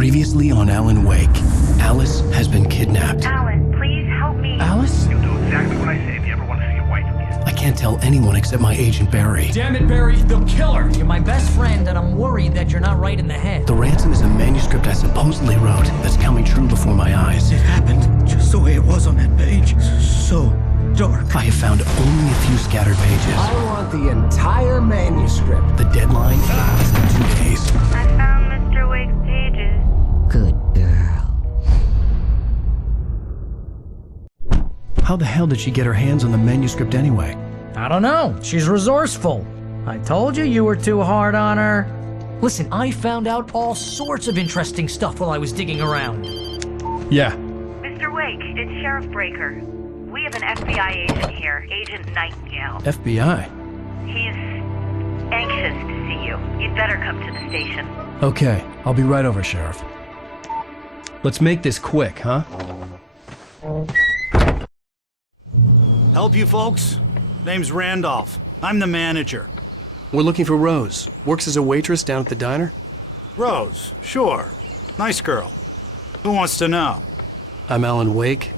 Previously on Alan Wake, Alice has been kidnapped. Alan, please help me. Alice? You'll do exactly what I say if you ever want to see your wife again. I can't tell anyone except my agent Barry. Damn it, Barry, they'll kill her! You're my best friend, and I'm worried that you're not right in the head. The ransom is a manuscript I supposedly wrote that's coming true before my eyes. It happened just the way it was on that page. So dark. I have found only a few scattered pages. I want the entire manuscript. The deadline is in 2 days. I found Mr. Wake's pages. Good girl. How the hell did she get her hands on the manuscript anyway? I don't know. She's resourceful. I told you were too hard on her. Listen, I found out all sorts of interesting stuff while I was digging around. Yeah. Mr. Wake, it's Sheriff Breaker. We have an FBI agent here, Agent Nightingale. FBI? He's anxious to see you. You'd better come to the station. Okay, I'll be right over, Sheriff. Let's make this quick, huh? Help you folks? Name's Randolph. I'm the manager. We're looking for Rose. Works as a waitress down at the diner. Rose, sure. Nice girl. Who wants to know? I'm Alan Wake.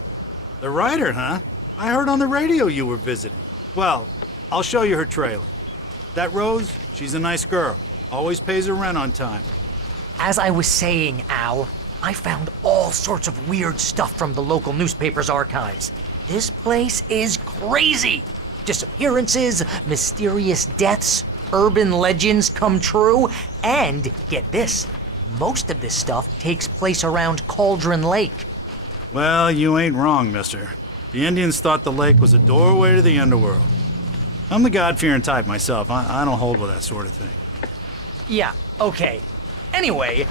The writer, huh? I heard on the radio you were visiting. Well, I'll show you her trailer. That Rose, she's a nice girl. Always pays her rent on time. As I was saying, Al, I found all sorts of weird stuff from the local newspaper's archives. This place is crazy! Disappearances, mysterious deaths, urban legends come true, and get this, most of this stuff takes place around Cauldron Lake. Well, you ain't wrong, mister. The Indians thought the lake was a doorway to the underworld. I'm the God-fearing type myself. I don't hold with that sort of thing. Yeah, okay. Anyway,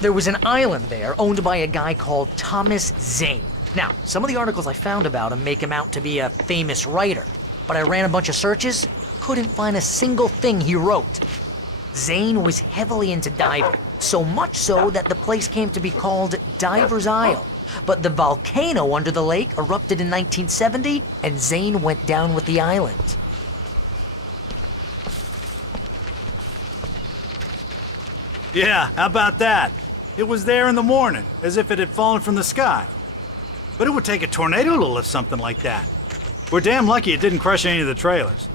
there was an island there owned by a guy called Thomas Zane. Now, some of the articles I found about him make him out to be a famous writer, but I ran a bunch of searches, couldn't find a single thing he wrote. Zane was heavily into diving, so much so that the place came to be called Diver's Isle. But the volcano under the lake erupted in 1970, and Zane went down with the island. Yeah, how about that? It was there in the morning, as if it had fallen from the sky. But it would take a tornado to lift something like that. We're damn lucky it didn't crush any of the trailers.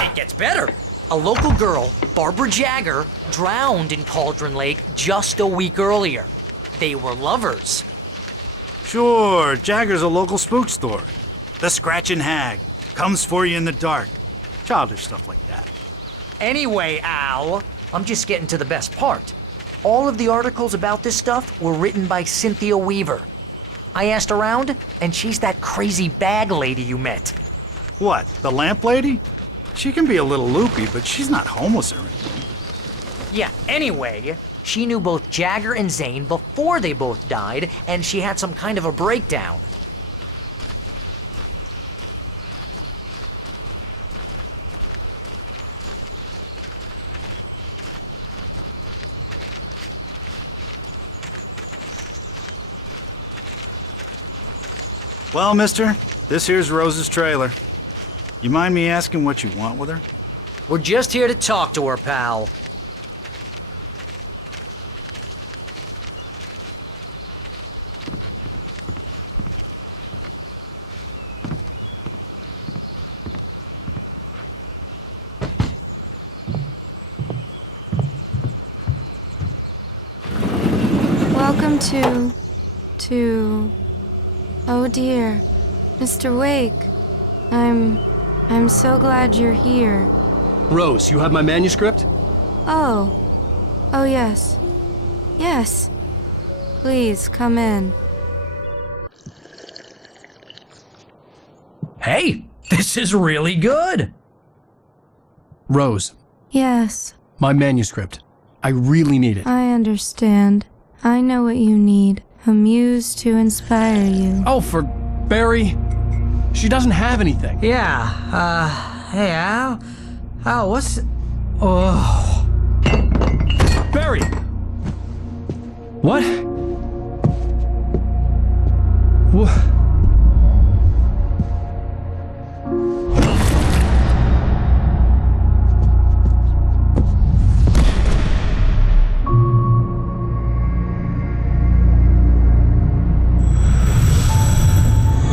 It gets better. A local girl, Barbara Jagger, drowned in Cauldron Lake just a week earlier. They were lovers. Sure, Jagger's a local spook story. The Scratching Hag. Comes for you in the dark. Childish stuff like that. Anyway, Al, I'm just getting to the best part. All of the articles about this stuff were written by Cynthia Weaver. I asked around, and she's that crazy bag lady you met. What, the lamp lady? She can be a little loopy, but she's not homeless or anything. Yeah, anyway, she knew both Jagger and Zane before they both died, and she had some kind of a breakdown. Well, mister, this here's Rose's trailer. You mind me asking what you want with her? We're just here to talk to her, pal. Welcome to... Oh dear, Mr. Wake. I'm so glad you're here. Rose, you have my manuscript? Oh. Oh, yes. Yes. Please, come in. Hey, this is really good. Rose, Yes, my manuscript. I really need it. I understand. I know what you need. A muse to inspire you. Oh, for Barry. She doesn't have anything. Yeah, hey, Al? Al, what's... Oh... Barry! What? What?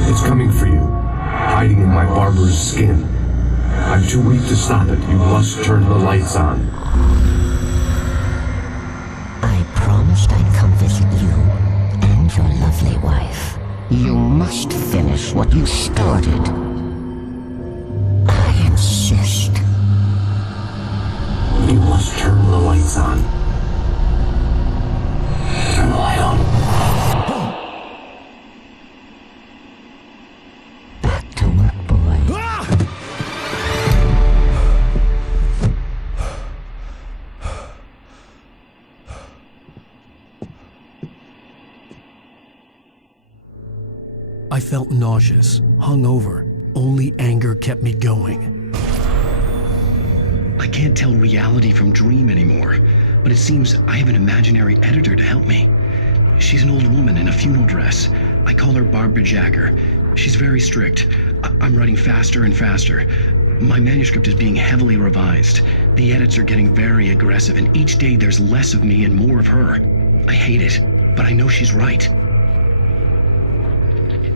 It's coming for you, hiding in my barber's skin. I'm too weak to stop it. You must turn the lights on. I promised I'd come visit you and your lovely wife. You must finish what you started. I insist. You must turn the lights on. Turn the light on. Back to work, boy. I felt nauseous, hungover. Only anger kept me going. I can't tell reality from dream anymore, but it seems I have an imaginary editor to help me. She's an old woman in a funeral dress. I call her Barbara Jagger. She's very strict. I'm writing faster and faster. My manuscript is being heavily revised. The edits are getting very aggressive, and each day there's less of me and more of her. I hate it, but I know she's right.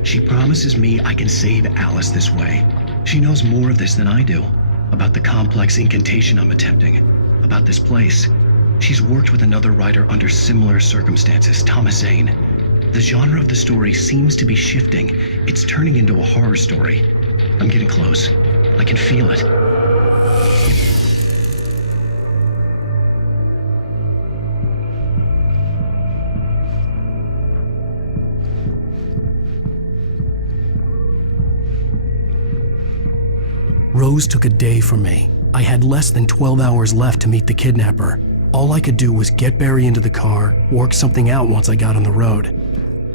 She promises me I can save Alice this way. She knows more of this than I do. About the complex incantation I'm attempting. About this place. She's worked with another writer under similar circumstances, Thomas Zane. The genre of the story seems to be shifting. It's turning into a horror story. I'm getting close. I can feel it. Rose took a day from me. I had less than 12 hours left to meet the kidnapper. All I could do was get Barry into the car, work something out once I got on the road.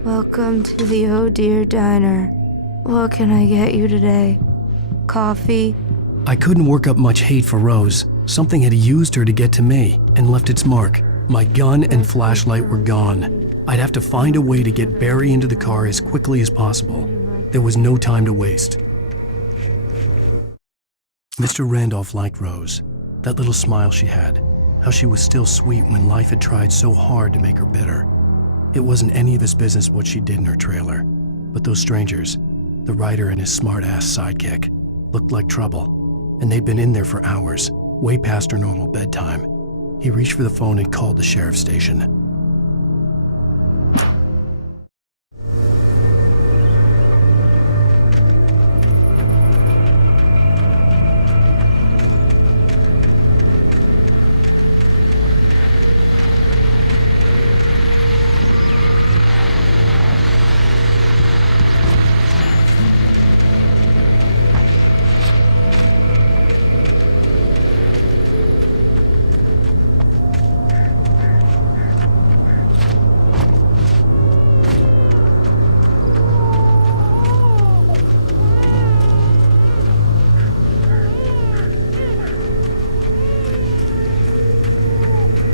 Welcome to the Oh Dear Diner. What can I get you today? Coffee? I couldn't work up much hate for Rose. Something had used her to get to me and left its mark. My gun and flashlight were gone. I'd have to find a way to get Barry into the car as quickly as possible. There was no time to waste. Mr. Randolph liked Rose. That little smile she had. How she was still sweet when life had tried so hard to make her bitter. It wasn't any of his business what she did in her trailer. But those strangers, the writer and his smart-ass sidekick, looked like trouble. And they'd been in there for hours, way past her normal bedtime. He reached for the phone and called the sheriff's station.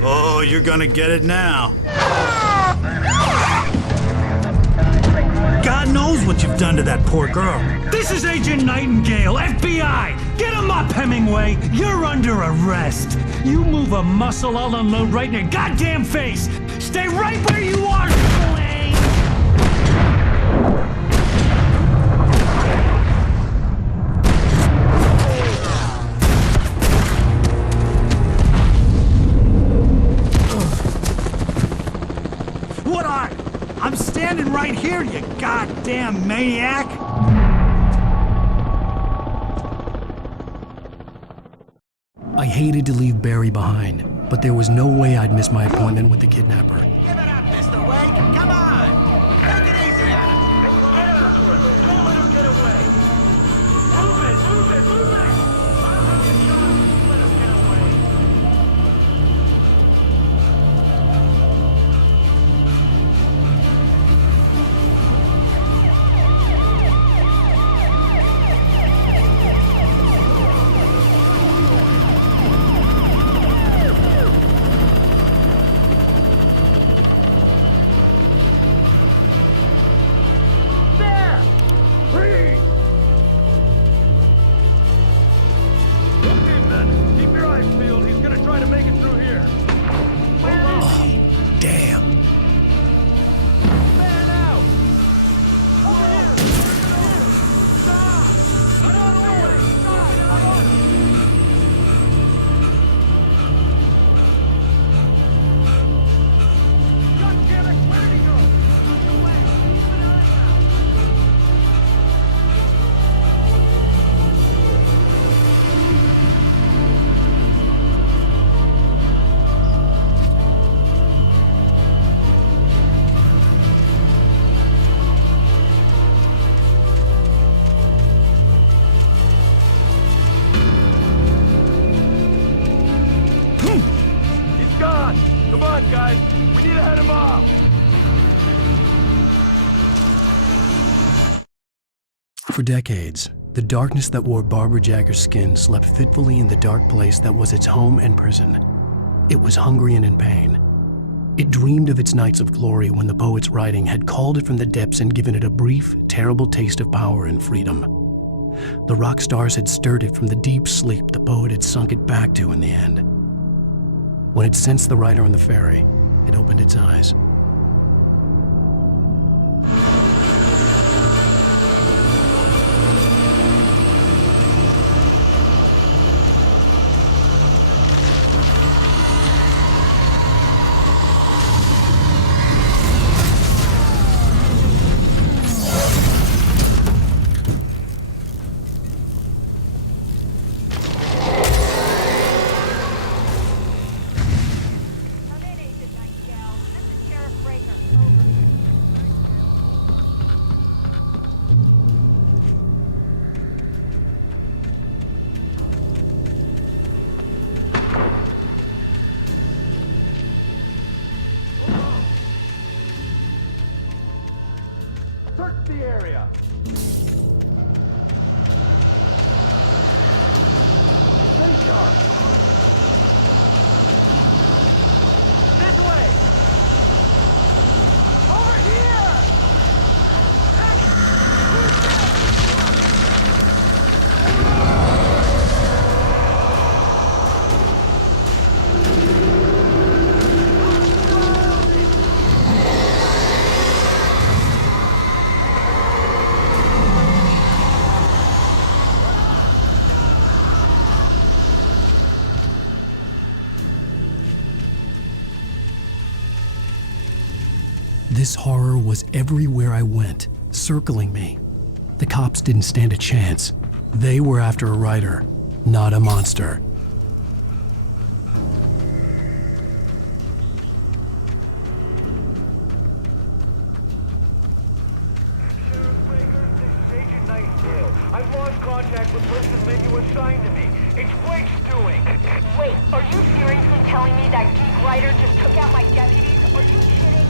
Oh, you're gonna get it now. God knows what you've done to that poor girl. This is Agent Nightingale, FBI! Get him up, Hemingway! You're under arrest! You move a muscle, I'll unload right in your goddamn face! Stay right where you are, Blaine! What are? I'm standing right here, you goddamn maniac! I hated to leave Barry behind, but there was no way I'd miss my appointment with the kidnapper. Give it up, Mr. Wake! Come on! Take it easy on him! Get up! Don't let him get away! Move it! Move it! Move it! I'll have you shot if you let him get away! For decades, the darkness that wore Barbara Jagger's skin slept fitfully in the dark place that was its home and prison. It was hungry and in pain. It dreamed of its nights of glory when the poet's writing had called it from the depths and given it a brief, terrible taste of power and freedom. The rock stars had stirred it from the deep sleep the poet had sunk it back to in the end. When it sensed the writer on the ferry, it opened its eyes. Search the area. Stay sharp. This way. Over here. This horror was everywhere I went, circling me. The cops didn't stand a chance. They were after a writer, not a monster. I've lost contact with person that you assigned to me. It's Blake's doing. Wait, are you seriously telling me that geek writer just took out my deputies? Are you kidding?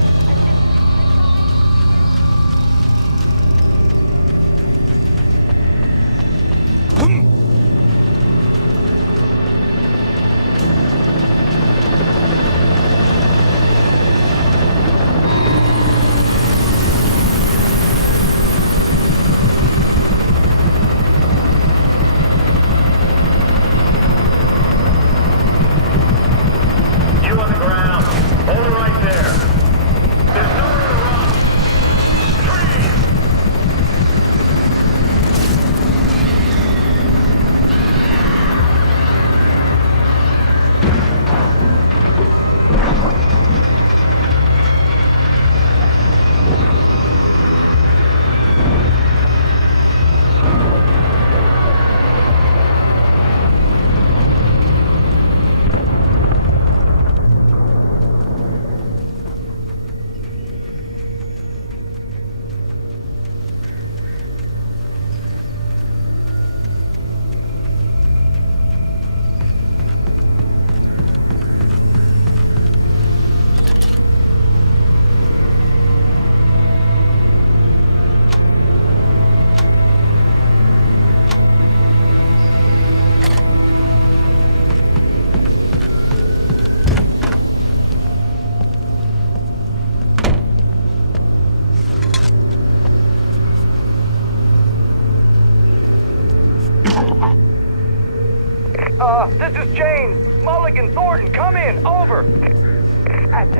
This is James. Mulligan, Thornton, come in. Over.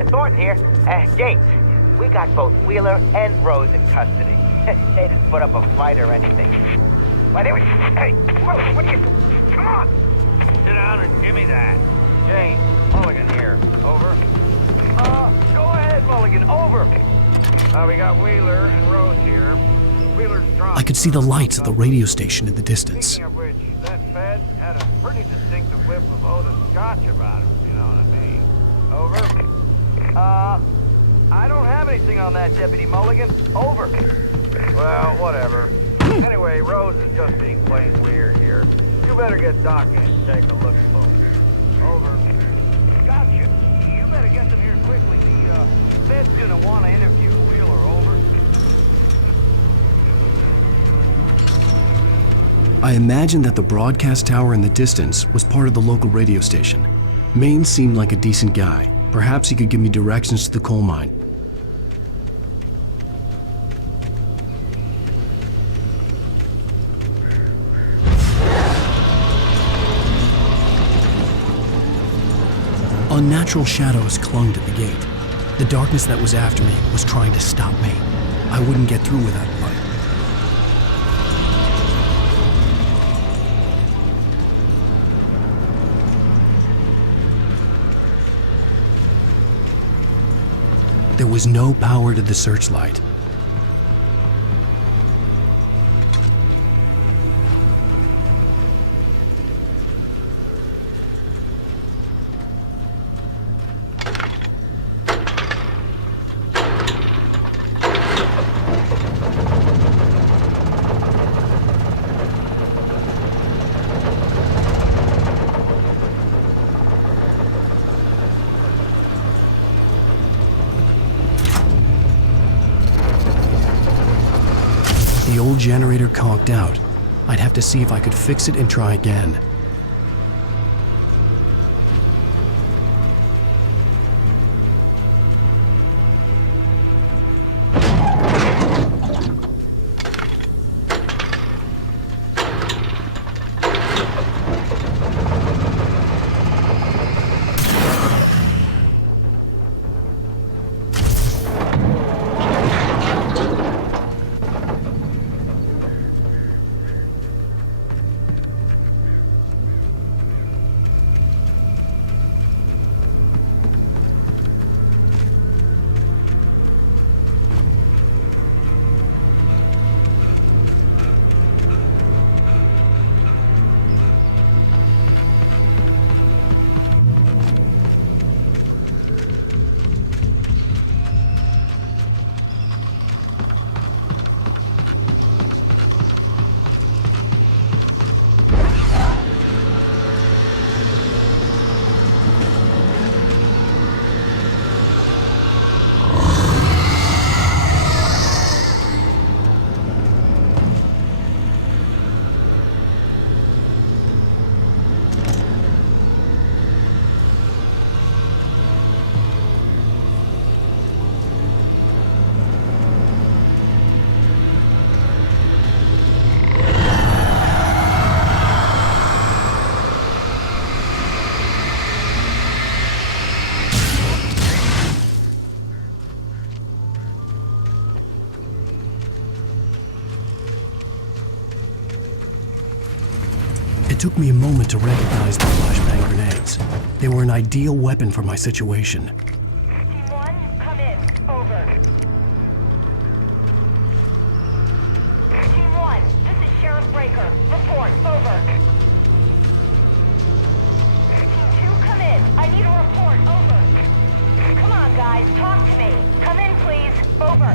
Thornton here. James, we got both Wheeler and Rose in custody. They didn't put up a fight or anything. Why, they were... Hey, what are you... Come on! Sit down and give me that. James, Mulligan here. Over. Go ahead, Mulligan. Over. We got Wheeler and Rose here. Wheeler's drunk. I could see the lights of the radio station in the distance. Speaking of which, that Fed had a pretty distinctive whiff of Otis Scotch about him, you know what I mean. Over. I don't have anything on that, Deputy Mulligan. Over. Well, whatever. Anyway, Rose is just being plain weird here. You better get Doc in and take a look at both. Over. Gotcha. You better get them here quickly. The Fed's gonna want to interview Wheeler. Over. I imagined that the broadcast tower in the distance was part of the local radio station. Maine seemed like a decent guy. Perhaps he could give me directions to the coal mine. Unnatural shadows clung to the gate. The darkness that was after me was trying to stop me. I wouldn't get through without light. There was no power to the searchlight. The old generator conked out. I'd have to see if I could fix it and try again. It took me a moment to recognize the flashbang grenades. They were an ideal weapon for my situation. Team 1, come in. Over. Team 1, this is Sheriff Breaker. Report. Over. Team 2, come in. I need a report. Over. Come on, guys. Talk to me. Come in, please. Over.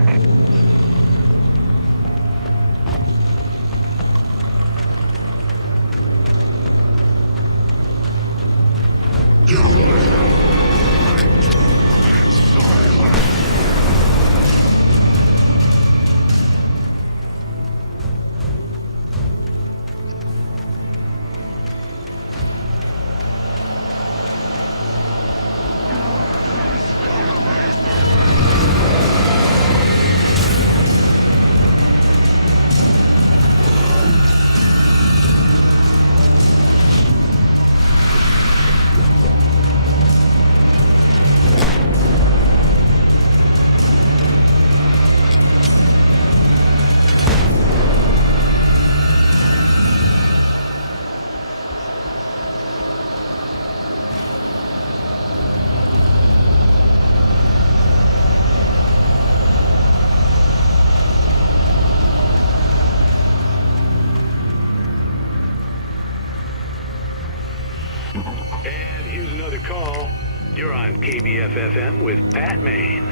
And here's another call. You're on KBF-FM with Pat Maine.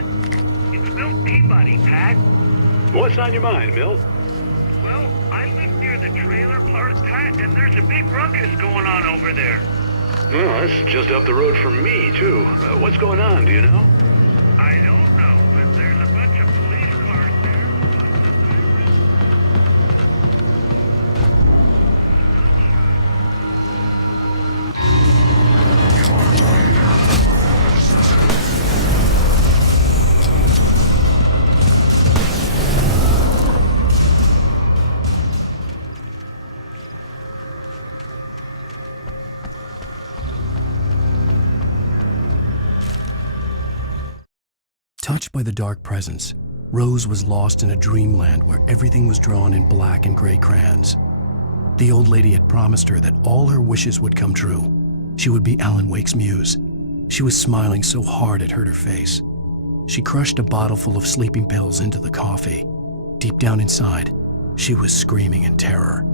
It's Milt Peabody, Pat. What's on your mind, Milt? Well, I live near the trailer park, Pat, and there's a big ruckus going on over there. Well, that's just up the road from me, too. What's going on, do you know? I don't know, but there's a bunch of police cars there. Touched by the dark presence, Rose was lost in a dreamland where everything was drawn in black and gray crayons. The old lady had promised her that all her wishes would come true. She would be Alan Wake's muse. She was smiling so hard it hurt her face. She crushed a bottle full of sleeping pills into the coffee. Deep down inside, she was screaming in terror.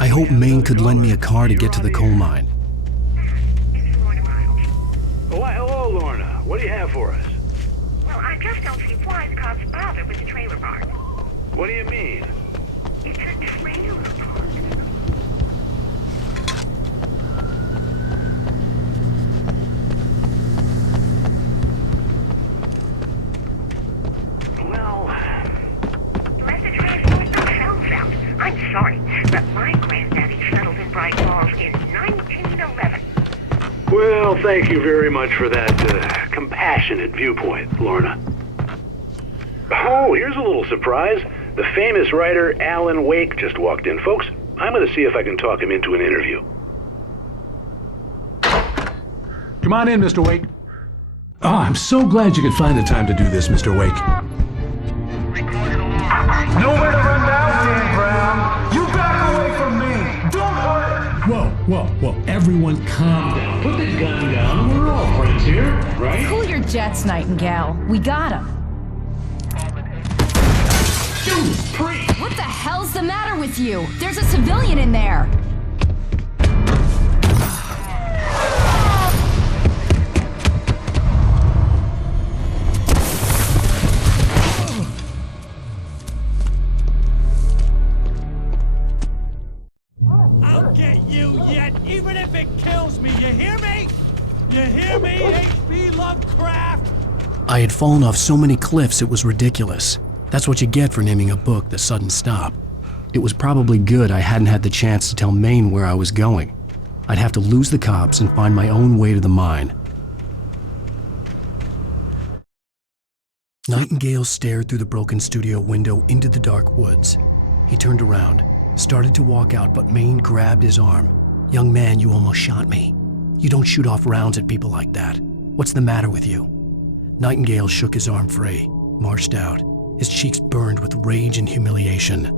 I hoped Maine could lend me a car to get to the coal mine. Oh, why, hello, Lorna. What do you have for us? Well, I just don't see why the cops bother with the trailer park. What do you mean? It's a trailer park. Well... Let the transport themselves out. I'm sorry, but my granddaddy settled in Bright Falls in 1911. Well, thank you very much for that compassionate viewpoint, Lorna. Oh, here's a little surprise. The famous writer Alan Wake just walked in. Folks, I'm going to see if I can talk him into an interview. Come on in, Mr. Wake. Oh, I'm so glad you could find the time to do this, Mr. Wake. Nowhere to run now, Dan Brown. You back away from me. Don't hurt. Whoa. Everyone calm down. Put the gun down. We're all friends here, right? Cool your jets, Nightingale. We got him. What the hell's the matter with you? There's a civilian in there. I'll get you yet, even if it kills me. You hear me? You hear me, H.P. Lovecraft? I had fallen off so many cliffs it was ridiculous. That's what you get for naming a book The Sudden Stop. It was probably good I hadn't had the chance to tell Maine where I was going. I'd have to lose the cops and find my own way to the mine. Nightingale stared through the broken studio window into the dark woods. He turned around, started to walk out, but Maine grabbed his arm. "Young man, you almost shot me. You don't shoot off rounds at people like that. What's the matter with you?" Nightingale shook his arm free, marched out. His cheeks burned with rage and humiliation.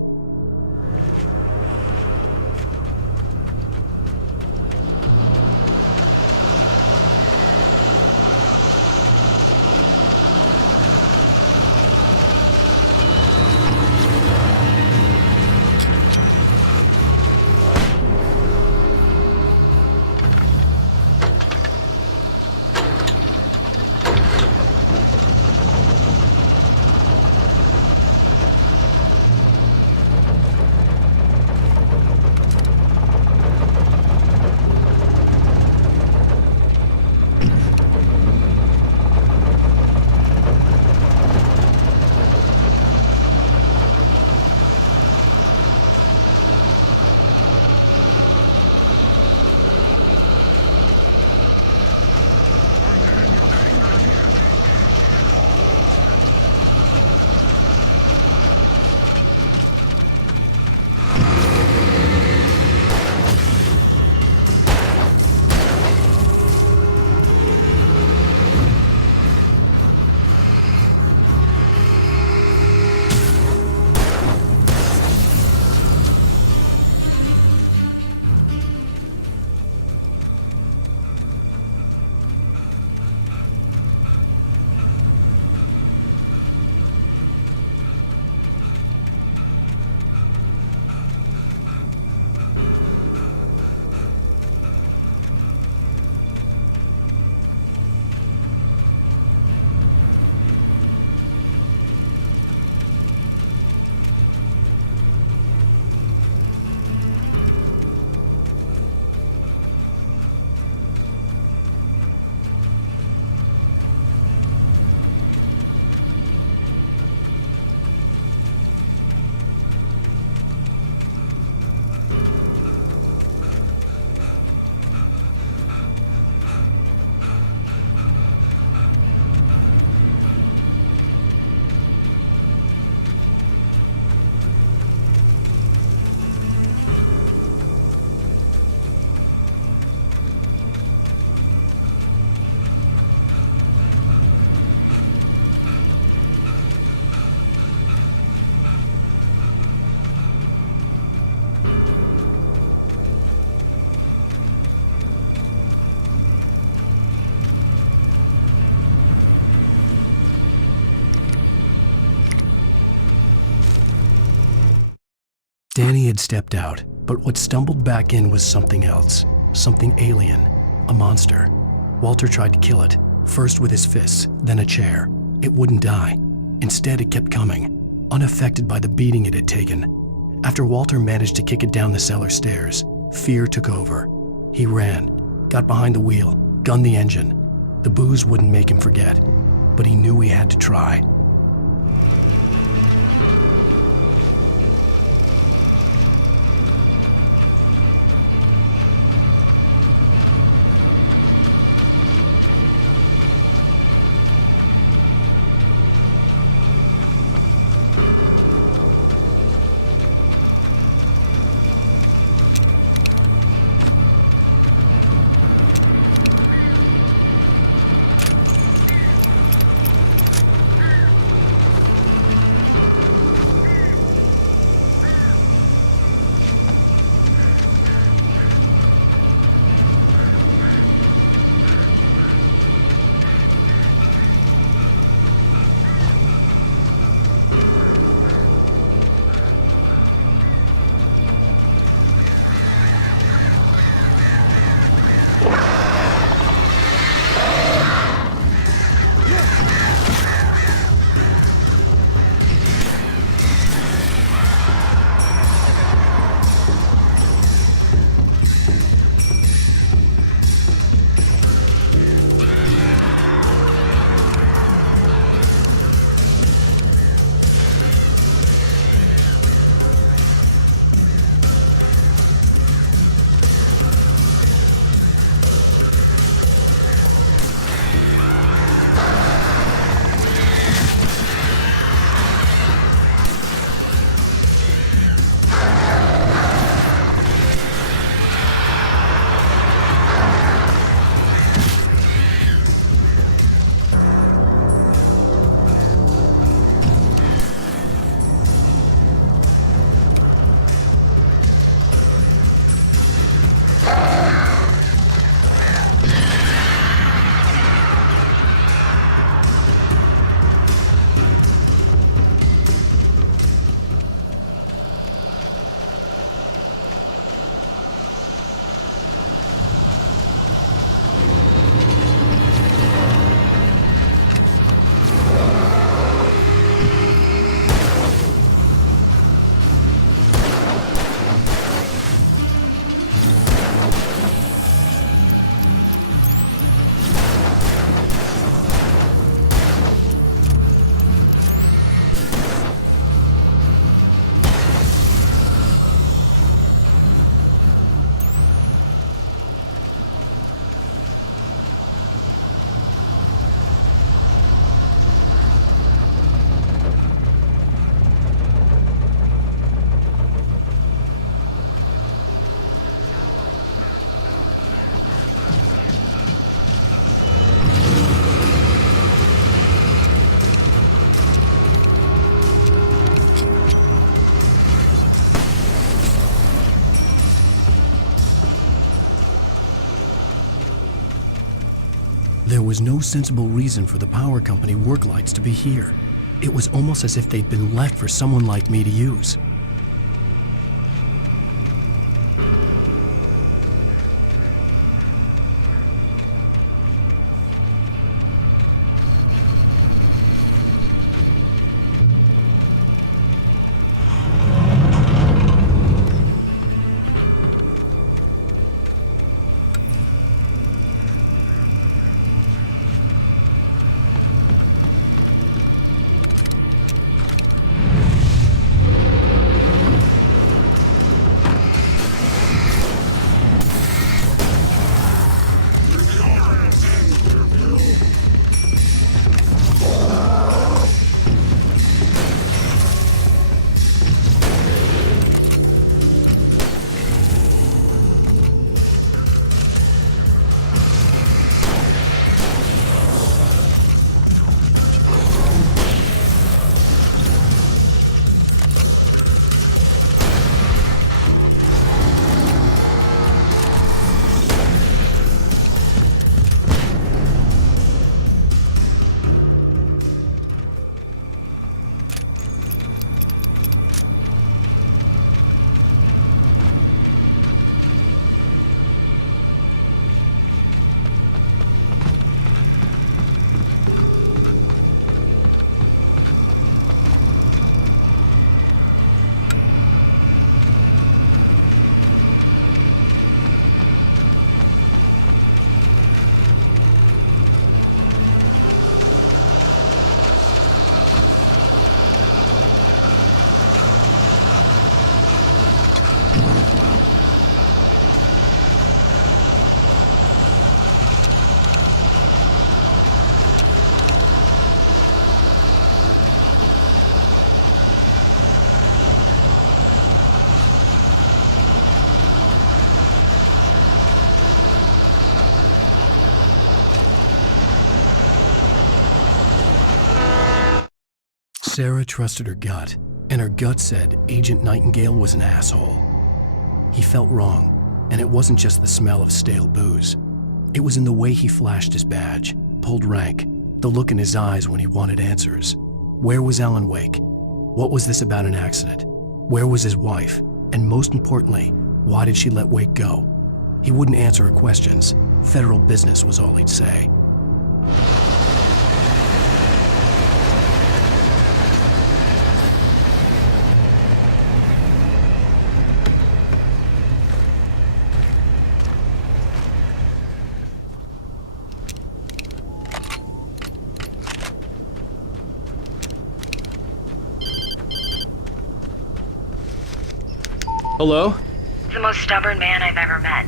Danny had stepped out, but what stumbled back in was something else. Something alien. A monster. Walter tried to kill it, first with his fists, then a chair. It wouldn't die. Instead, it kept coming, unaffected by the beating it had taken. After Walter managed to kick it down the cellar stairs, fear took over. He ran, got behind the wheel, gunned the engine. The booze wouldn't make him forget, but he knew he had to try. There was no sensible reason for the power company work lights to be here. It was almost as if they'd been left for someone like me to use. Sarah trusted her gut, and her gut said Agent Nightingale was an asshole. He felt wrong, and it wasn't just the smell of stale booze. It was in the way he flashed his badge, pulled rank, the look in his eyes when he wanted answers. Where was Alan Wake? What was this about an accident? Where was his wife? And most importantly, why did she let Wake go? He wouldn't answer her questions. Federal business was all he'd say. Hello? The most stubborn man I've ever met.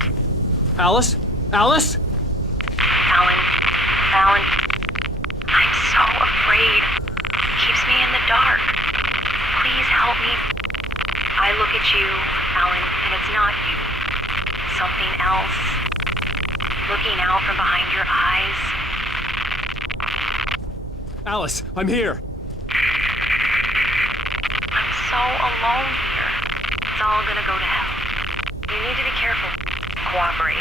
Alice? Alice? Alan, I'm so afraid. He keeps me in the dark. Please help me. I look at you, Alan, and it's not you. Something else. Looking out from behind your eyes. Alice, I'm here. I'm so alone here. It's all gonna go to hell. You need to be careful. Cooperate.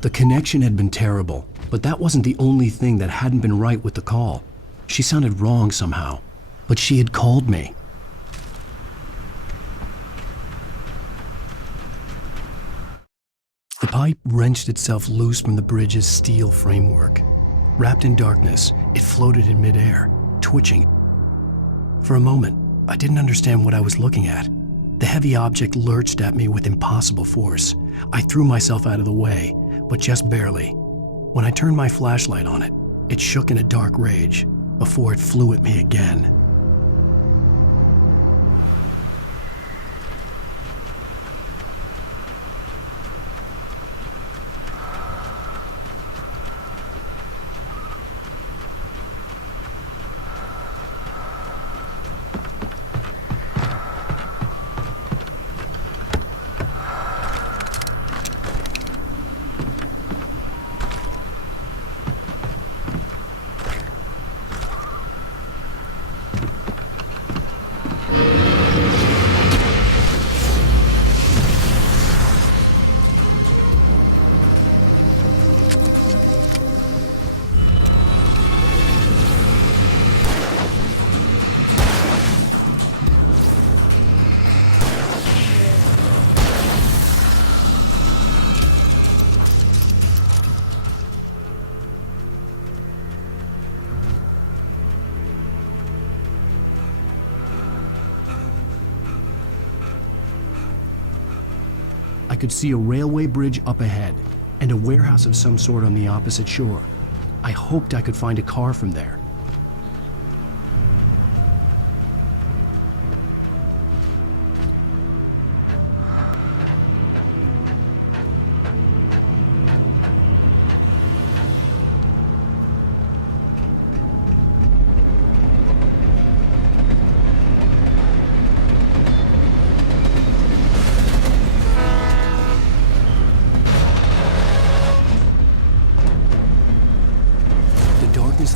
The connection had been terrible, but that wasn't the only thing that hadn't been right with the call. She sounded wrong somehow, but she had called me. The pipe wrenched itself loose from the bridge's steel framework. Wrapped in darkness, it floated in midair, twitching. For a moment, I didn't understand what I was looking at. The heavy object lurched at me with impossible force. I threw myself out of the way, but just barely. When I turned my flashlight on it, it shook in a dark rage before it flew at me again. I could see a railway bridge up ahead and a warehouse of some sort on the opposite shore. I hoped I could find a car from there.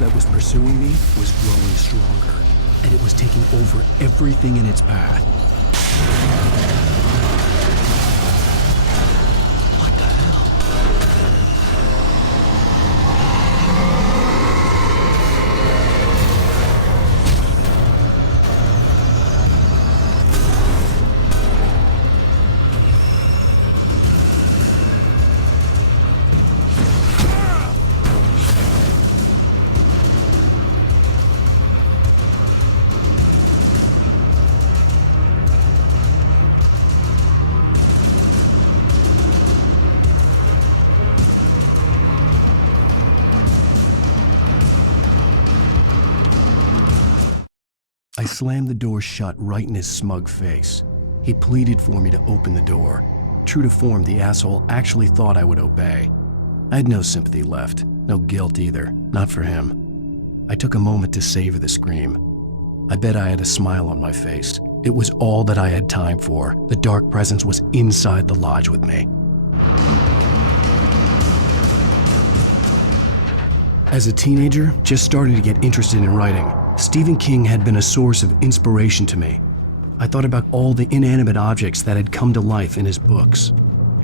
That was pursuing me was growing stronger, and it was taking over everything in its path. What the hell? I slammed the door shut right in his smug face. He pleaded for me to open the door. True to form, the asshole actually thought I would obey. I had no sympathy left, no guilt either, not for him. I took a moment to savor the scream. I bet I had a smile on my face. It was all that I had time for. The dark presence was inside the lodge with me. As a teenager, just starting to get interested in writing, Stephen King had been a source of inspiration to me. I thought about all the inanimate objects that had come to life in his books.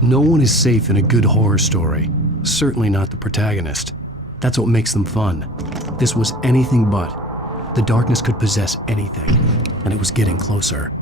No one is safe in a good horror story, certainly not the protagonist. That's what makes them fun. This was anything but. The darkness could possess anything, and it was getting closer.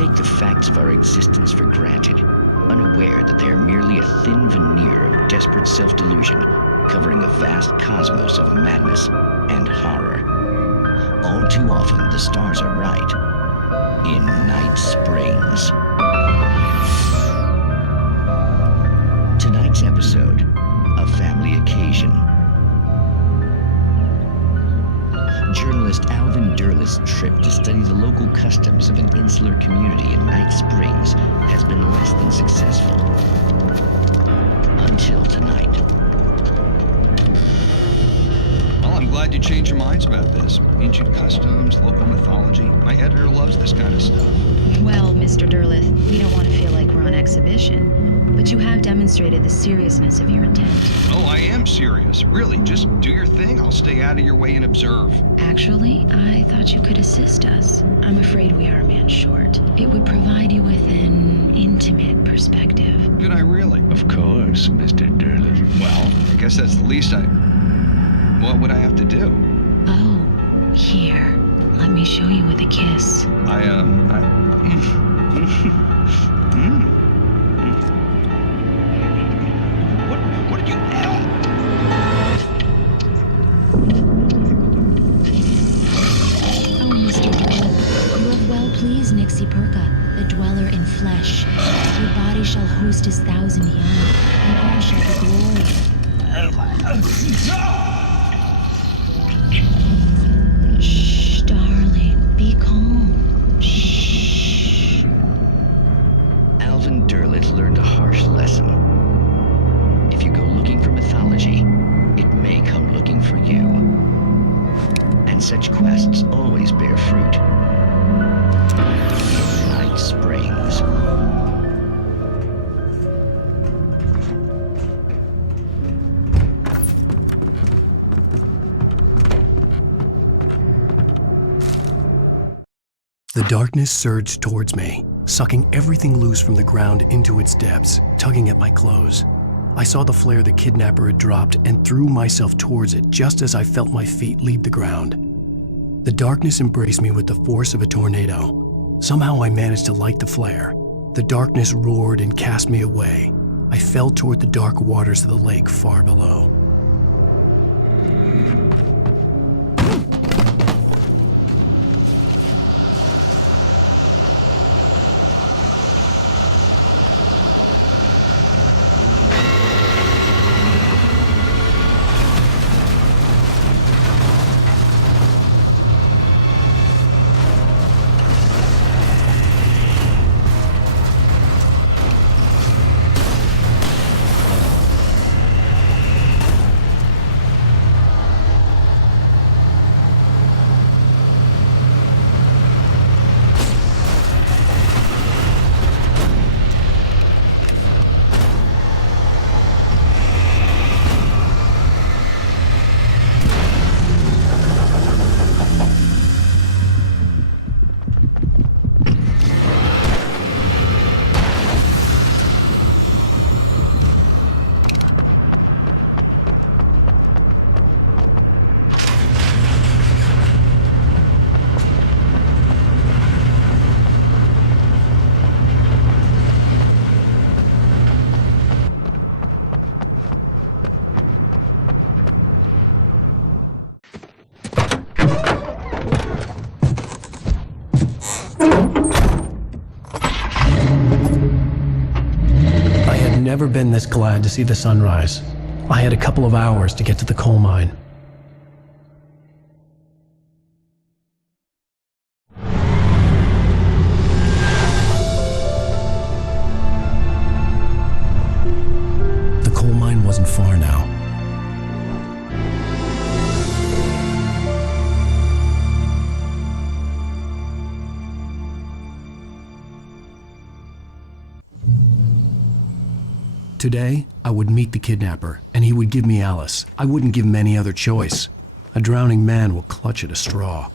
take the facts of our existence for granted, unaware that they are merely a thin veneer of desperate self-delusion covering a vast cosmos of madness and horror. All too often, the stars are right. In Night Springs. Tonight's episode, A Family Occasion. Journalist Alvin Derleth's trip to study the local customs of an insular community in Night Springs has been less than successful. Until tonight. Well, I'm glad you changed your minds about this. Ancient customs, local mythology. My editor loves this kind of stuff. Well, Mr. Derleth, we don't want to feel like we're on exhibition, but you have demonstrated the seriousness of your intent. Oh, I am serious. Really, just do your thing. I'll stay out of your way and observe. Actually, I thought you could assist us. I'm afraid we are a man short. It would provide you with an intimate perspective. Could I really? Of course, Mr. Derleth. Well, I guess that's the least What would I have to do? Oh, here. Let me show you with a kiss. What did you... Oh, Mr. Derleth, you have well pleased Nixie Perka, the dweller in flesh. Your body shall host his 1,000 young, all shall be glory. Shh, darling, be calm. Shh. Alvin Derleth learned a harsh lesson. If you go looking for mythology, it may come looking for you. And such quests always bear fruit. Night Springs. The darkness surged towards me, sucking everything loose from the ground into its depths, tugging at my clothes. I saw the flare the kidnapper had dropped and threw myself towards it just as I felt my feet leave the ground. The darkness embraced me with the force of a tornado. Somehow I managed to light the flare. The darkness roared and cast me away. I fell toward the dark waters of the lake far below. Never been this glad to see the sunrise. I had a couple of hours to get to the coal mine. The coal mine wasn't far now. Today, I would meet the kidnapper, and he would give me Alice. I wouldn't give him any other choice. A drowning man will clutch at a straw.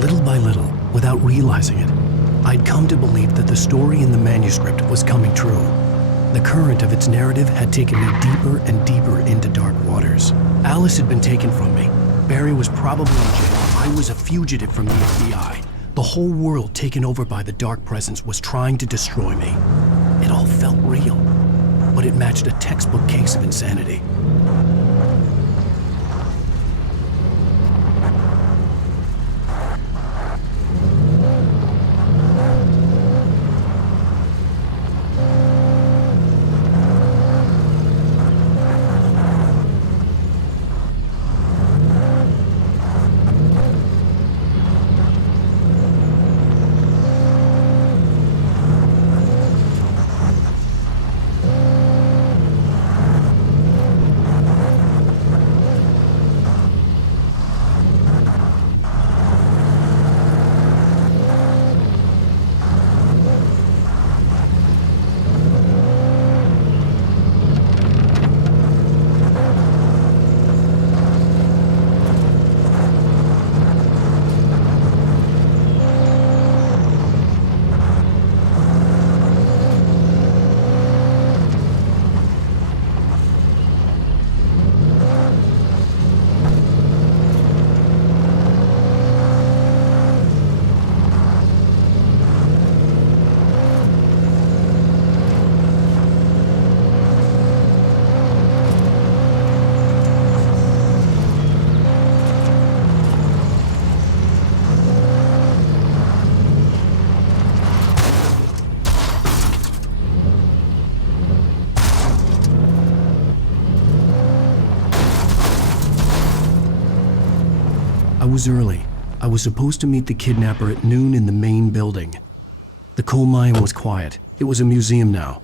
Little by little, without realizing it, I'd come to believe that the story in the manuscript was coming true. The current of its narrative had taken me deeper and deeper into dark waters. Alice had been taken from me. Barry was probably in jail. I was a fugitive from the FBI. The whole world taken over by the dark presence was trying to destroy me. It all felt real, but it matched a textbook case of insanity. was early. I was supposed to meet the kidnapper at noon in the main building. The coal mine was quiet. It was a museum now.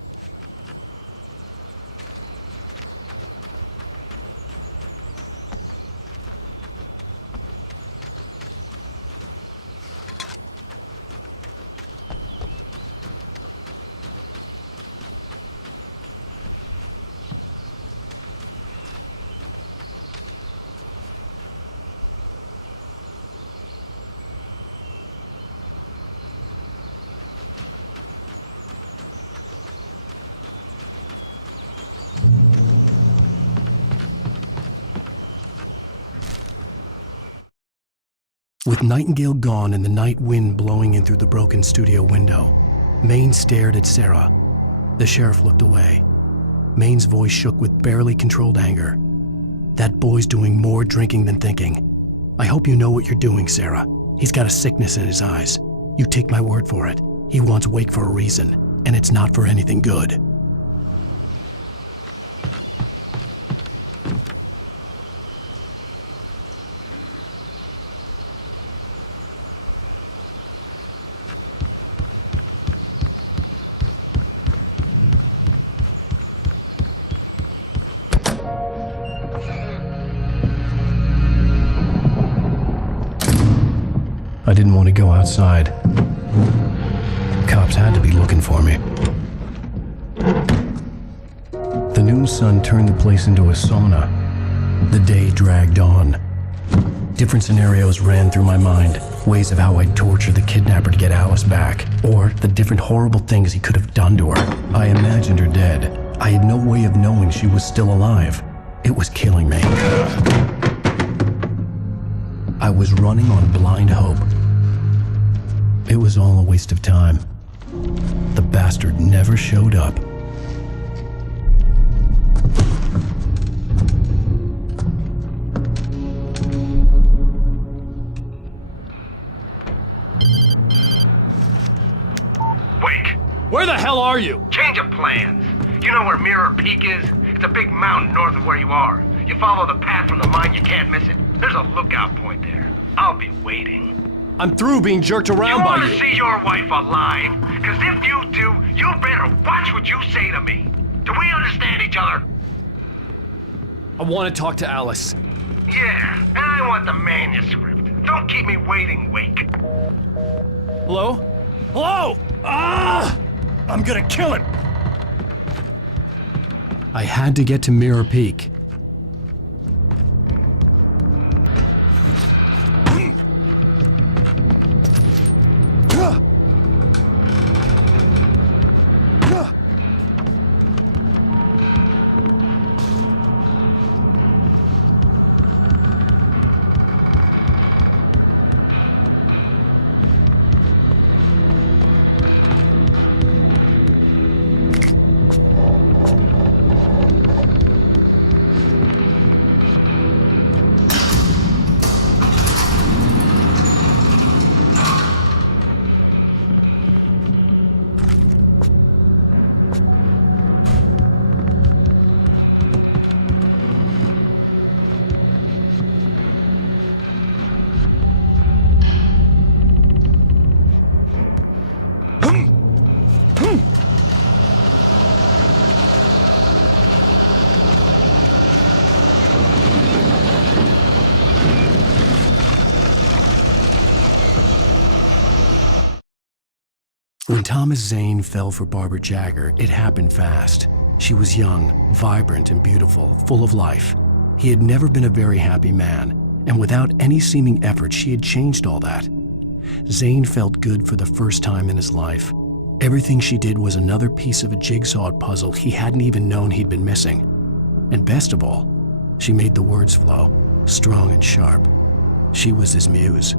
With Nightingale gone and the night wind blowing in through the broken studio window, Maine stared at Sarah. The sheriff looked away. Maine's voice shook with barely controlled anger. That boy's doing more drinking than thinking. I hope you know what you're doing, Sarah. He's got a sickness in his eyes. You take my word for it. He wants Wake for a reason, and it's not for anything good. I didn't want to go outside. Cops had to be looking for me. The noon sun turned the place into a sauna. The day dragged on. Different scenarios ran through my mind, ways of how I'd torture the kidnapper to get Alice back, or the different horrible things he could have done to her. I imagined her dead. I had no way of knowing she was still alive. It was killing me. I was running on blind hope. It was all a waste of time. The bastard never showed up. Wake! Where the hell are you? Change of plans. You know where Mirror Peak is? It's a big mountain north of where you are. You follow the path from the mine, you can't miss it. There's a lookout point there. I'll be waiting. I'm through being jerked around by You you. want to see your wife alive? Because if you do, you better watch what you say to me. Do we understand each other? I want to talk to Alice. Yeah, and I want the manuscript. Don't keep me waiting, Wake. Hello? Hello? Ah! I'm gonna kill him. I had to get to Mirror Peak. When Thomas Zane fell for Barbara Jagger, it happened fast. She was young, vibrant, and beautiful, full of life. He had never been a very happy man, and without any seeming effort, she had changed all that. Zane felt good for the first time in his life. Everything she did was another piece of a jigsaw puzzle he hadn't even known he'd been missing. And best of all, she made the words flow, strong and sharp. She was his muse.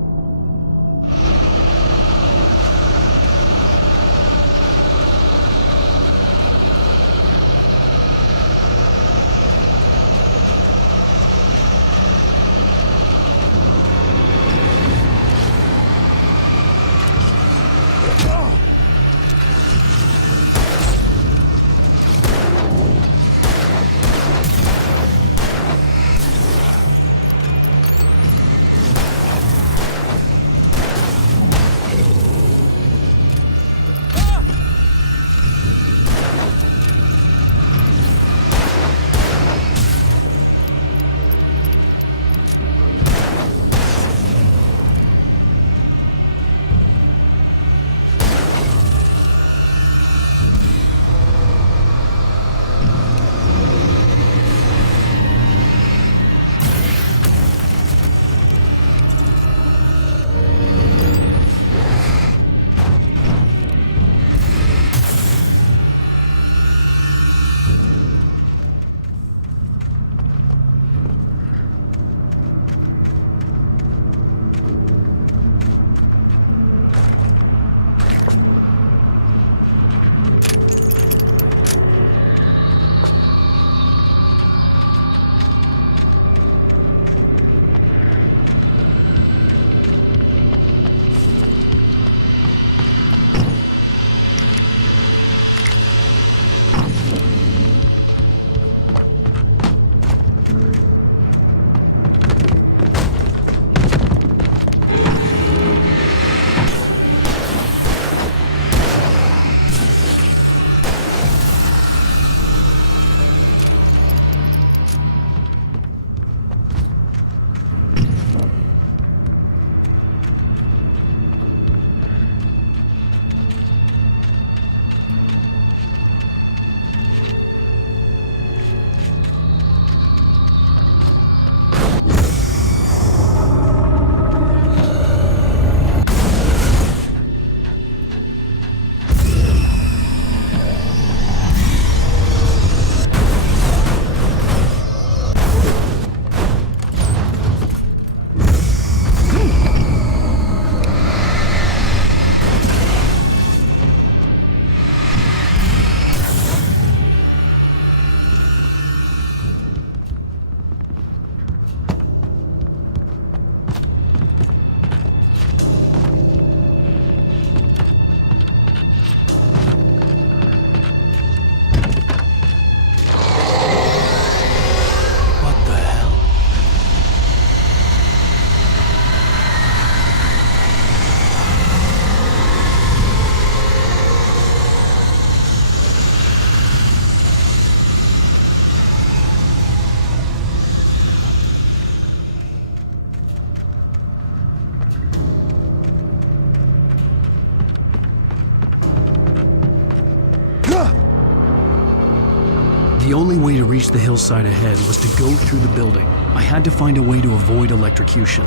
The only way to reach the hillside ahead was to go through the building. I had to find a way to avoid electrocution.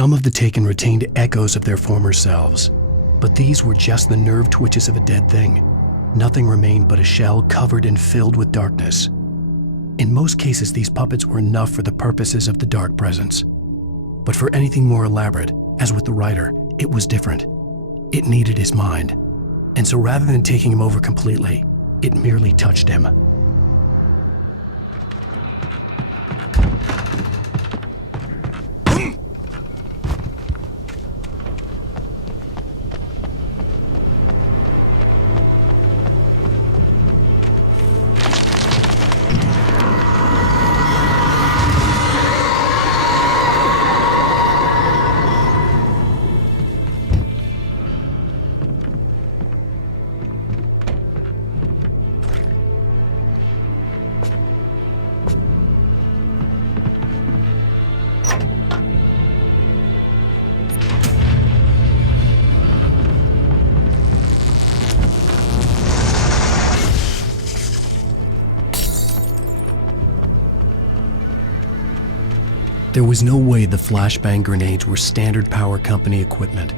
Some of the taken retained echoes of their former selves, but these were just the nerve twitches of a dead thing. Nothing remained but a shell covered and filled with darkness. In most cases, these puppets were enough for the purposes of the dark presence. But for anything more elaborate, as with the writer, it was different. It needed his mind. And so rather than taking him over completely, it merely touched him. There was no way the flashbang grenades were standard power company equipment.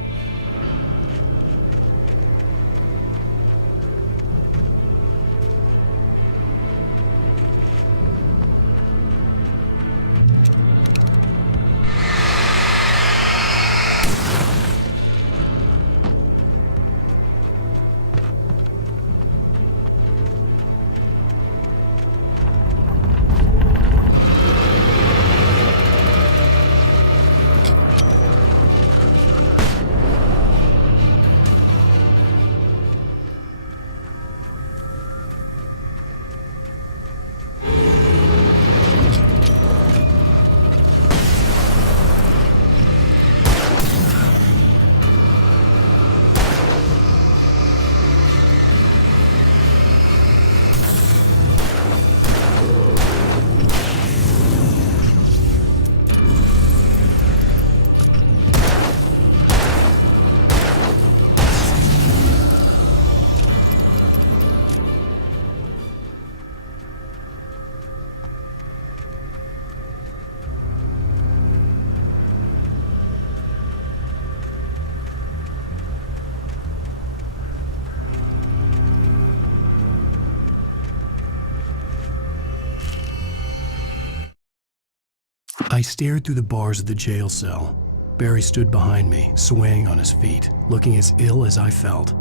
I stared through the bars of the jail cell. Barry stood behind me, swaying on his feet, looking as ill as I felt.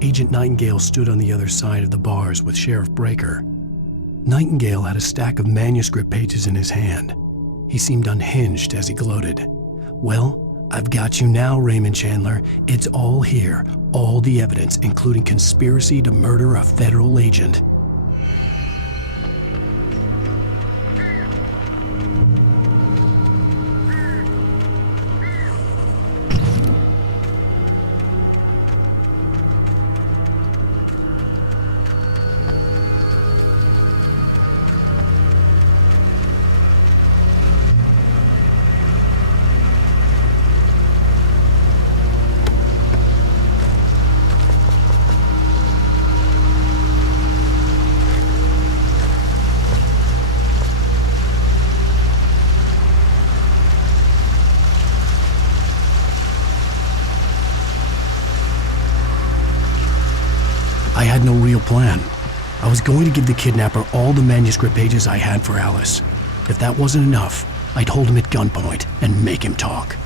Agent Nightingale stood on the other side of the bars with Sheriff Breaker. Nightingale had a stack of manuscript pages in his hand. He seemed unhinged as he gloated. "Well, I've got you now, Raymond Chandler. It's all here, all the evidence, including conspiracy to murder a federal agent." I had no real plan. I was going to give the kidnapper all the manuscript pages I had for Alice. If that wasn't enough, I'd hold him at gunpoint and make him talk.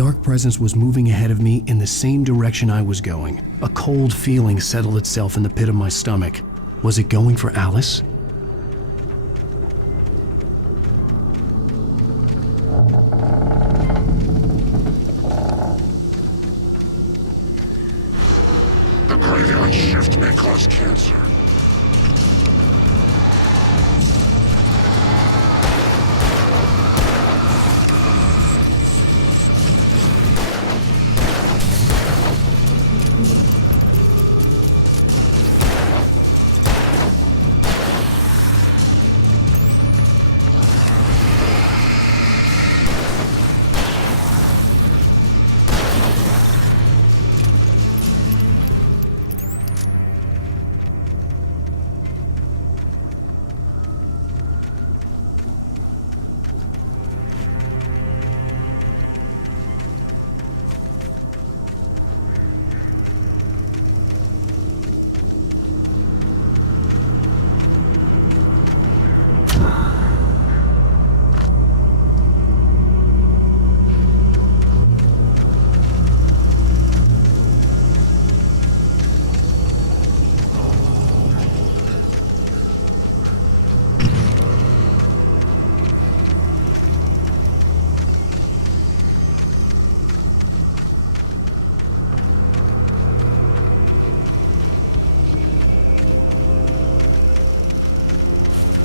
dark presence was moving ahead of me in the same direction I was going. A cold feeling settled itself in the pit of my stomach. Was it going for Alice? The graveyard shift may cause cancer.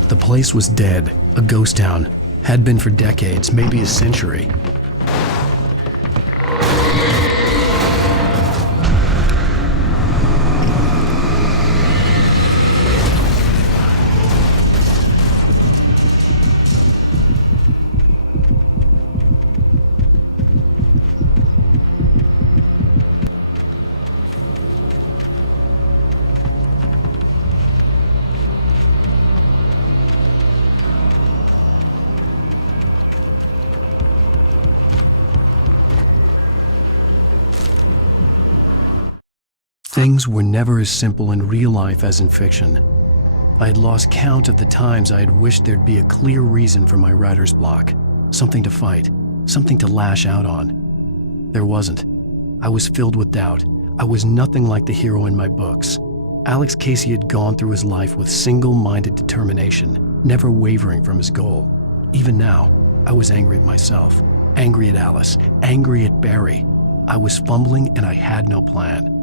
The place was dead, a ghost town. Had been for decades, maybe a century. Things were never as simple in real life as in fiction. I had lost count of the times I had wished there'd be a clear reason for my writer's block. Something to fight, something to lash out on. There wasn't. I was filled with doubt. I was nothing like the hero in my books. Alex Casey had gone through his life with single-minded determination, never wavering from his goal. Even now, I was angry at myself, angry at Alice, angry at Barry. I was fumbling and I had no plan.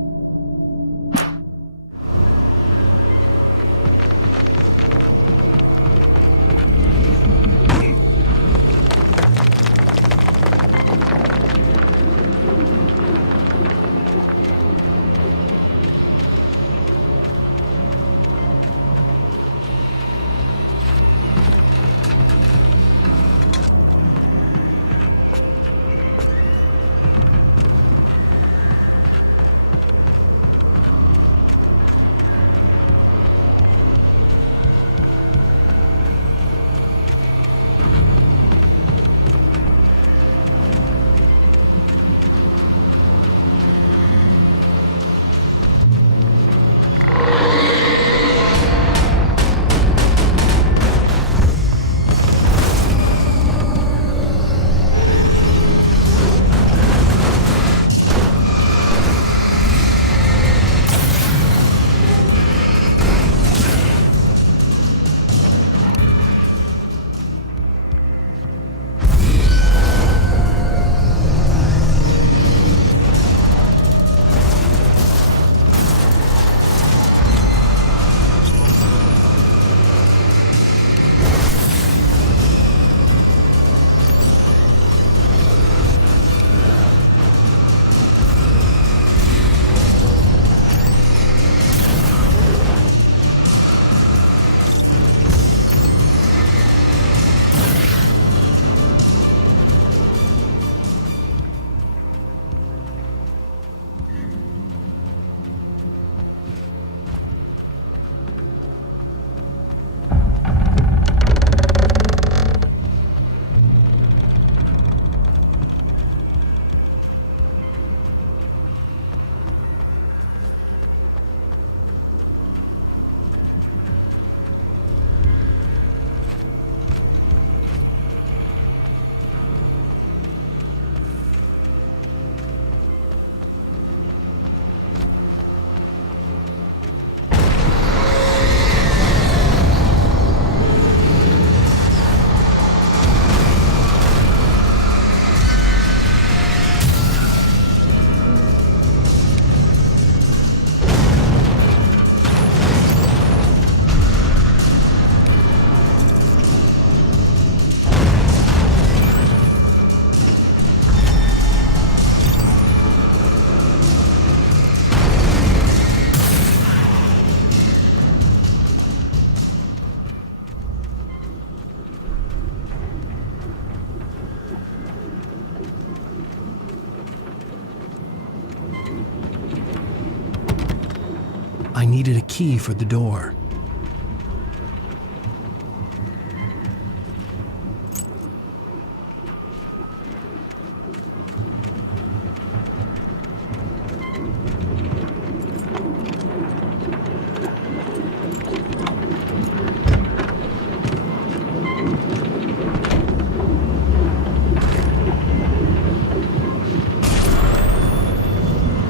I needed a key for the door.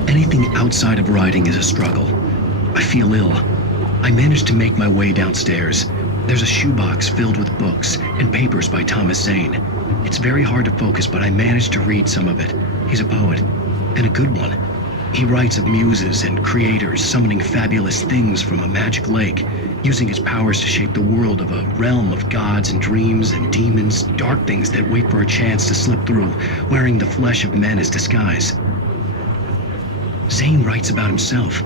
Anything outside of writing is a struggle. I feel ill. I managed to make my way downstairs. There's a shoebox filled with books and papers by Thomas Zane. It's very hard to focus, but I managed to read some of it. He's a poet, and a good one. He writes of muses and creators summoning fabulous things from a magic lake, using his powers to shape the world of a realm of gods and dreams and demons, dark things that wait for a chance to slip through, wearing the flesh of men as disguise. Zane writes about himself,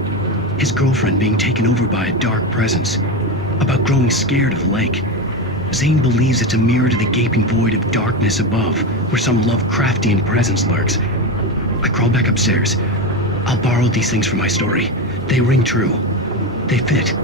his girlfriend being taken over by a dark presence, about growing scared of the lake. Zane believes it's a mirror to the gaping void of darkness above, where some Lovecraftian presence lurks. I crawl back upstairs. I'll borrow these things for my story. They ring true. They fit.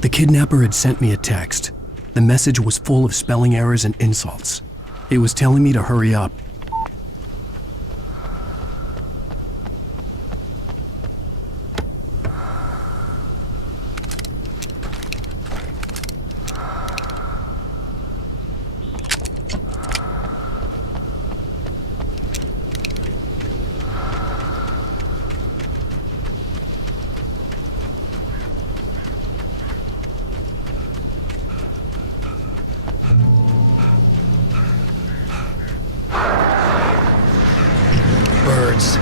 The kidnapper had sent me a text. The message was full of spelling errors and insults. It was telling me to hurry up. Birds.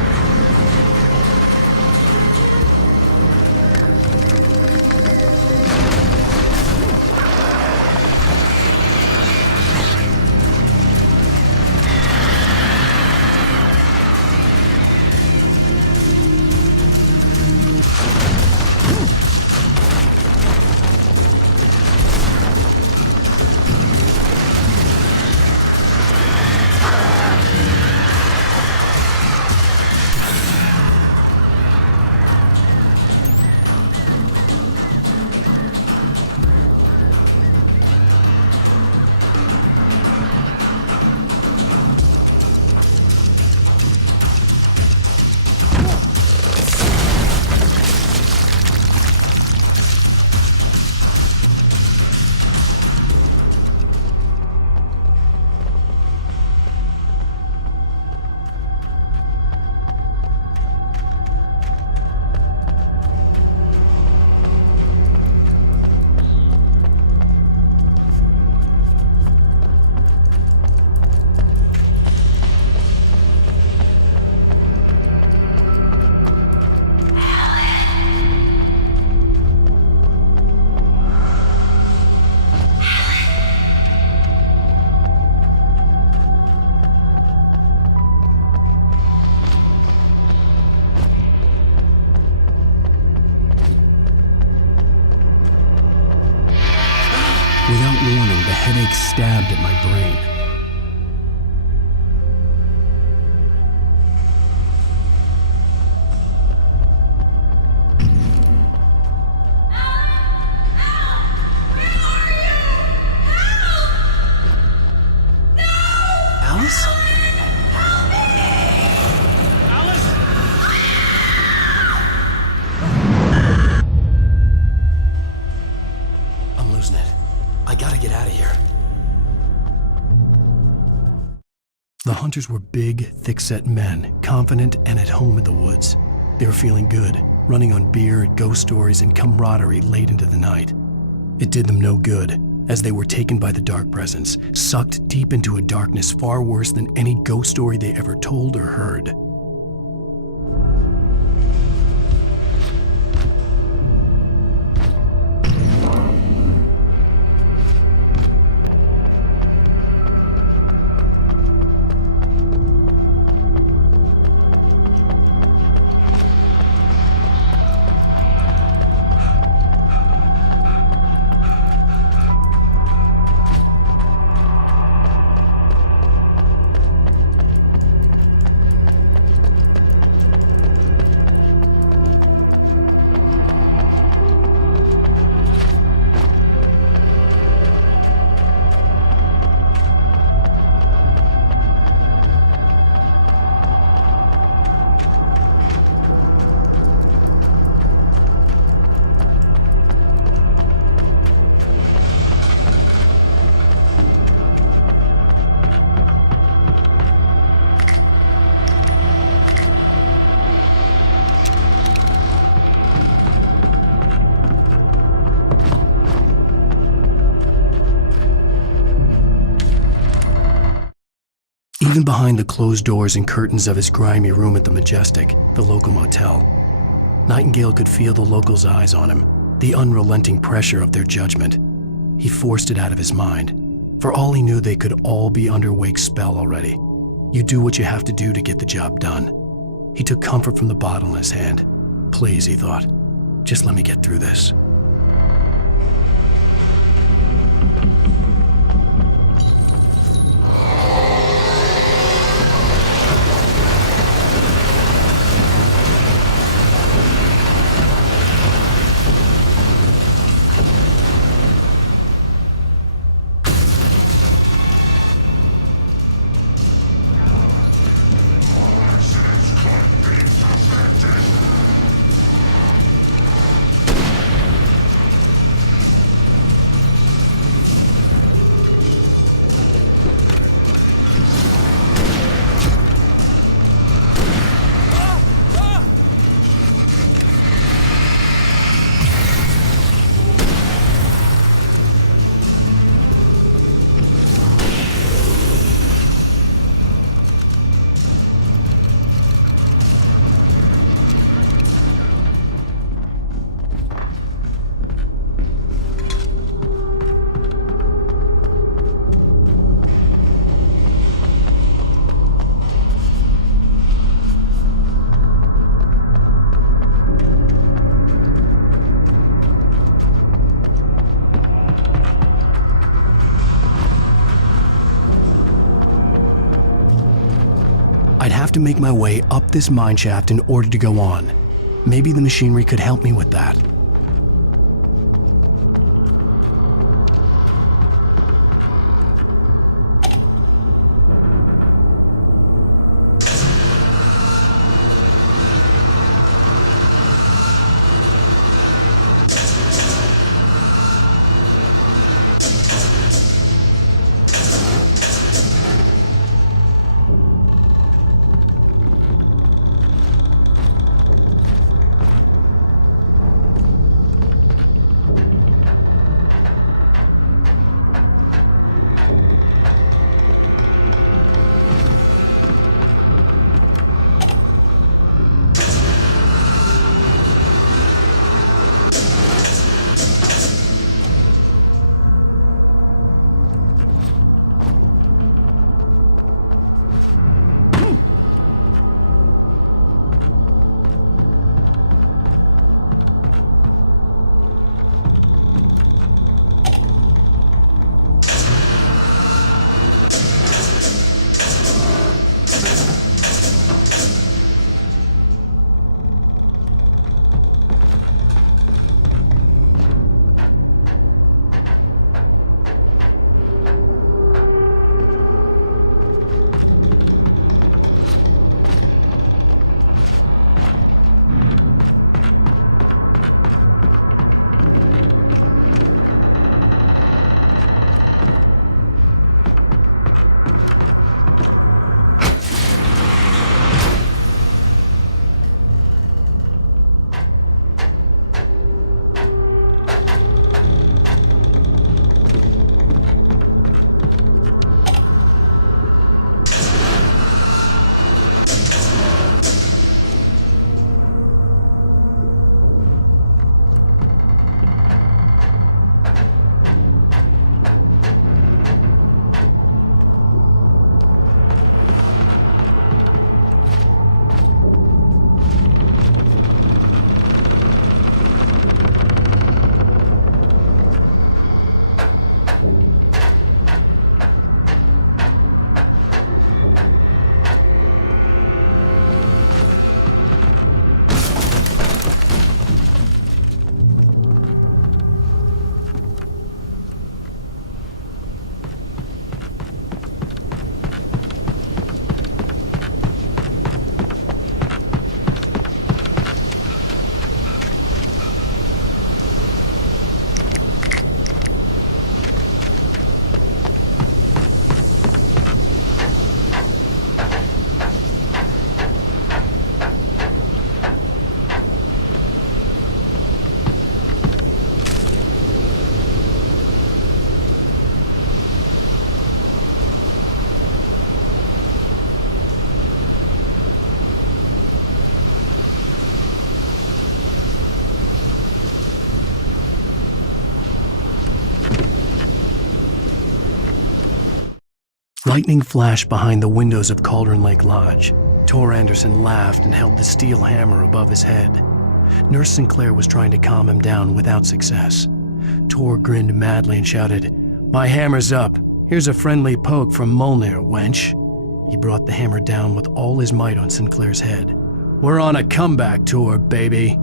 Without warning, the headache stabbed at my brain. The hunters were big, thick-set men, confident and at home in the woods. They were feeling good, running on beer, ghost stories, and camaraderie late into the night. It did them no good, as they were taken by the dark presence, sucked deep into a darkness far worse than any ghost story they ever told or heard. Even behind the closed doors and curtains of his grimy room at the Majestic, the local motel, Nightingale could feel the locals' eyes on him, the unrelenting pressure of their judgment. He forced it out of his mind. For all he knew, they could all be under Wake's spell already. You do what you have to do to get the job done. He took comfort from the bottle in his hand. Please, he thought, just let me get through this. I'd have to make my way up this mine shaft in order to go on. Maybe the machinery could help me with that. Lightning flashed behind the windows of Cauldron Lake Lodge. Tor Anderson laughed and held the steel hammer above his head. Nurse Sinclair was trying to calm him down without success. Tor grinned madly and shouted, "My hammer's up. Here's a friendly poke from Molnir, wench." He brought the hammer down with all his might on Sinclair's head. "We're on a comeback tour, baby."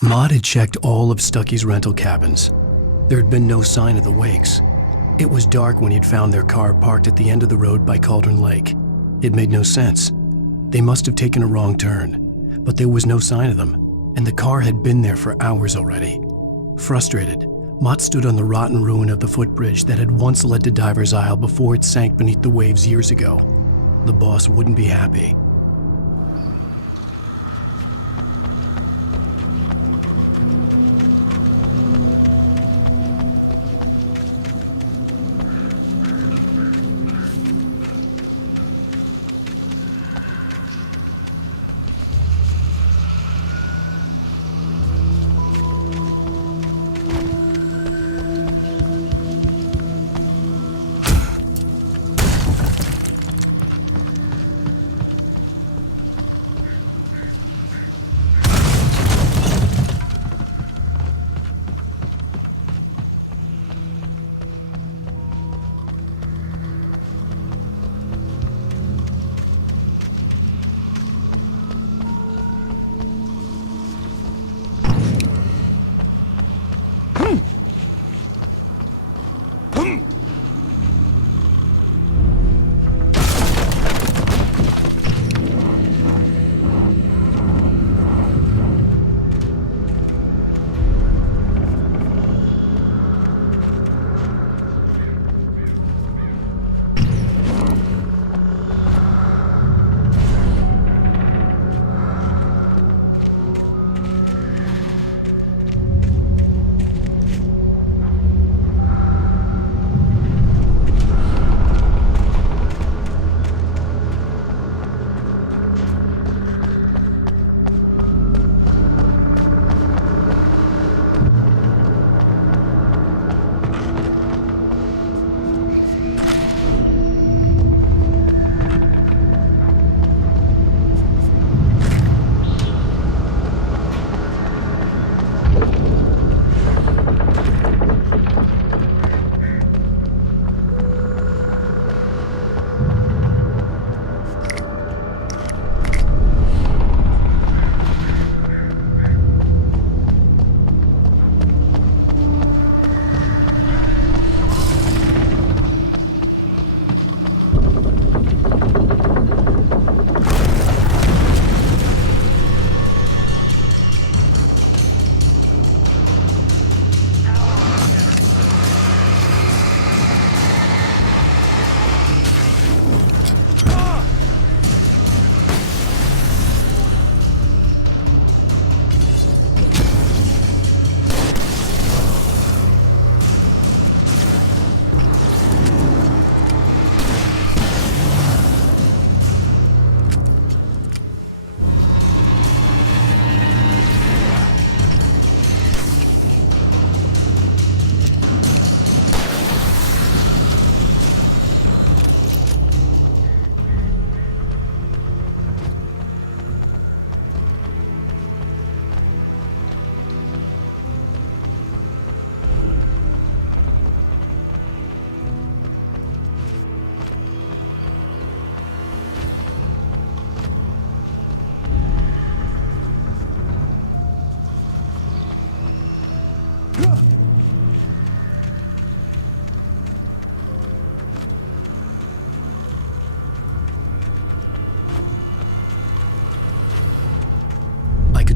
Maud had checked all of Stucky's rental cabins. There had been no sign of the Wakes. It was dark when he'd found their car parked at the end of the road by Cauldron Lake. It made no sense. They must have taken a wrong turn, but there was no sign of them, and the car had been there for hours already. Frustrated, Mott stood on the rotten ruin of the footbridge that had once led to Diver's Isle before it sank beneath the waves years ago. The boss wouldn't be happy.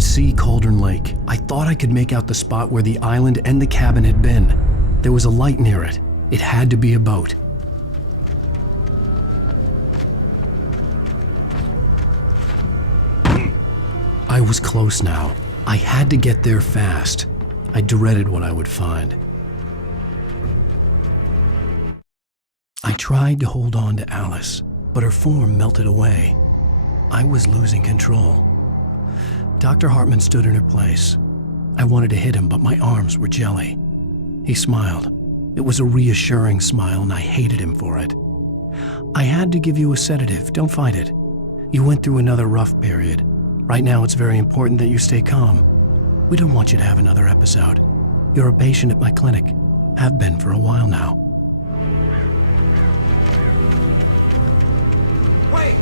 See Cauldron Lake. I thought I could make out the spot where the island and the cabin had been. There was a light near it. It had to be a boat. I was close now. I had to get there fast. I dreaded what I would find. I tried to hold on to Alice, but her form melted away. I was losing control. Dr. Hartman stood in her place. I wanted to hit him, but my arms were jelly. He smiled. It was a reassuring smile, and I hated him for it. I had to give you a sedative. Don't fight it. You went through another rough period. Right now, it's very important that you stay calm. We don't want you to have another episode. You're a patient at my clinic. Have been for a while now. Wait!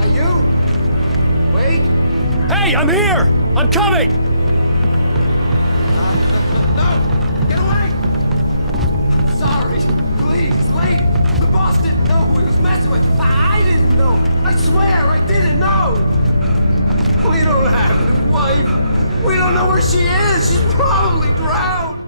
Are you? Wait! Hey, I'm here! I'm coming! is! She's probably drowned!